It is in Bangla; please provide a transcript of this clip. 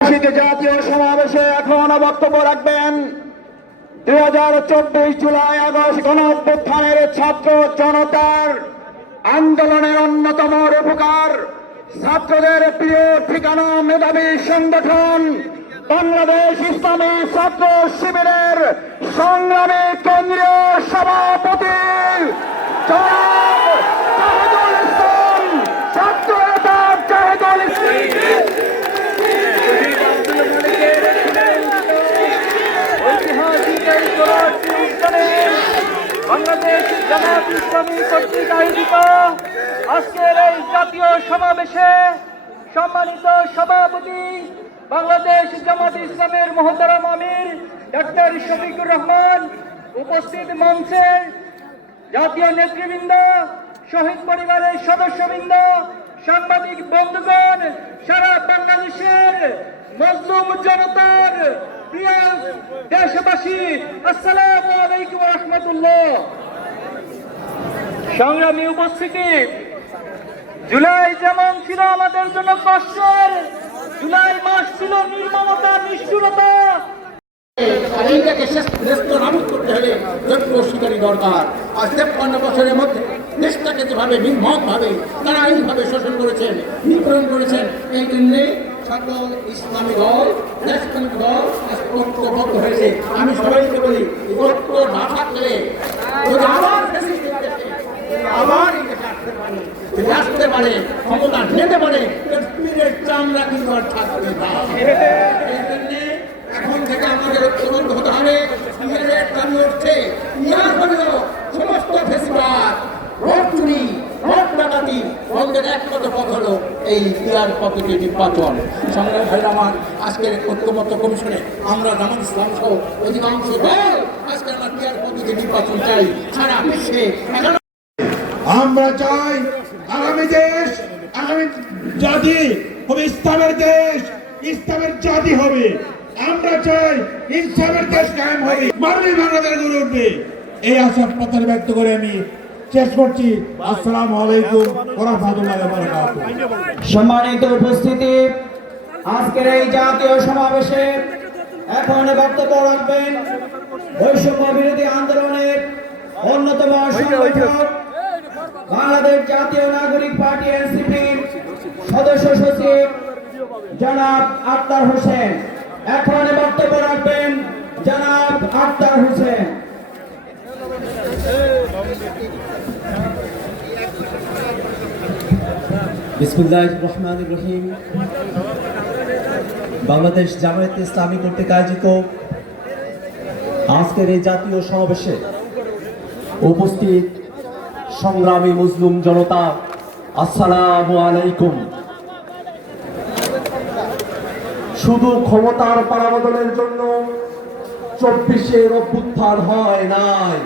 জাতীয় সমাবেশে এখন বক্তব্য রাখবেন। দুই হাজার চব্বিশ জুলাই আগস্ট গণ অভ্যুত্থানের ছাত্র জনতার আন্দোলনের অন্যতম রূপকার। ছাত্রদের প্রিয় ঠিকানা মেধাবী সংগঠন বাংলাদেশ ইসলামী ছাত্র শিবিরের সংগ্রামী কেন্দ্রীয় সভাপতি জনাব জাহিদুল ইসলাম ছাত্র নেতা জাহিদুল ইসলাম ঐতিহাসিক এই চৌরাশি উদ্যানে বাংলাদেশ জামাত ইসলামী কর্তৃক আয়োজিত আজকের এই জাতীয় সমাবেশে সম্মানিত সভাপতি বাংলাদেশ জামাত ইসলামের মহতারাম আমির ডক্টর শফিকুর রহমান উপস্থিত মঞ্চের জাতীয় নেতৃবৃন্দ, শহীদ পরিবারের সদস্যবৃন্দ, সাংবাদিক বন্ধুগণ, সারা বাংলাদেশের মজলুম জনতার প্রিয় দেশবাসী, আসসালামু আলাইকুম রহমতুল্লাহ। সংগ্রামী উপস্থিতি। জুলাই যেমন ছিল আমাদের জন্য কষ্টের, জুলাই মাস ছিল নির্মমতা, নিষ্ঠুরতা। শোষণ করেছেন করেছেন, এই হয়েছে। আমি সবাইকে বলি না থাকলে যদি আবার ফ্যাসিস্ট এই দেশে, আবার এই দেশে আসতে পারে যদি আসতে পারে নিতে পারে, কাশ্মীরের চামড়া কিন্তু আর থাকবে জন্যে এখন থেকে আমাদের ঐক্যবদ্ধ হতে হবে ইয়ার হলেও সমস্ত ফেসিবাদ ভোট চুরি ভোট ডাকাতি, বন্ধের একমাত্র হলো এই ইয়ার পদ্ধতি নির্বাচন। আমার, আজকের ঐক্যমত্য কমিশনে আমরা জামাত ইসলাম আমরা ইয়ার পদ্ধতি চাই সারা বিশ্বে। আমরা চাই আগামী দেশ আগামী জাতি হবে ইসলামের দেশ ইসলামের জাতি হবে। আমরা চাই ইসলামের দেশ কায়েম হবে। মানবী বাংলাদেশ গড়ে উঠবে। এই আশা প্রত্যাশা ব্যক্ত করে আমি শেষ করছি। আসসালামু আলাইকুম ওয়া ওয়া বারাকাতুহু সম্মানিত উপস্থিতি আজকের এই জাতীয় সমাবেশে এখন বক্তব্য রাখবেন বৈষম্য বিরোধী আন্দোলনের অন্যতম সংগঠক বাংলাদেশ জাতীয় নাগরিক পার্টি এনসিপির সদস্য সচিব জনাব আক্তার হোসেন। এখন বক্তব্য রাখবেন জনাব আক্তার হোসেন। বাংলাদেশ জামায়াত ইসলামী কর্তৃক আয়োজিত আজকের এই জাতীয় সমাবেশে উপস্থিত সংগ্রামী মুসলিম জনতা, আসসালামু আলাইকুম। শুধু ক্ষমতার পারাবদলের জন্য চব্বিশের অভ্যুত্থান হয় নাই।